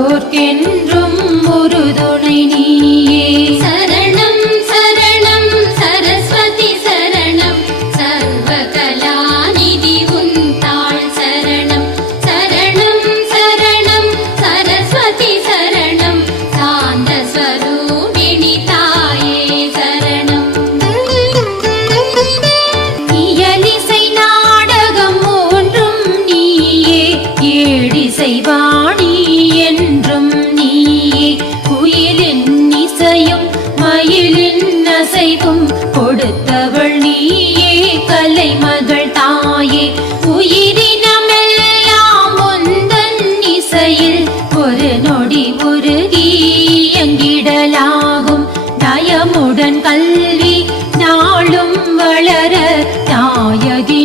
Vote কেন্দ্র இசைவாணி என்றும் நீயே. குயிலின் இசையும் மயிலின் அசைவும் கொடுத்தவள் நீயே. கலை மகள் தாயே. உயிரினமெல்லாம் உந்தன் இசையில் ஒரு நொடி உருகி எங்கிடலாகும். நயமுடன் கல்வி நாளும் வளர தாயகி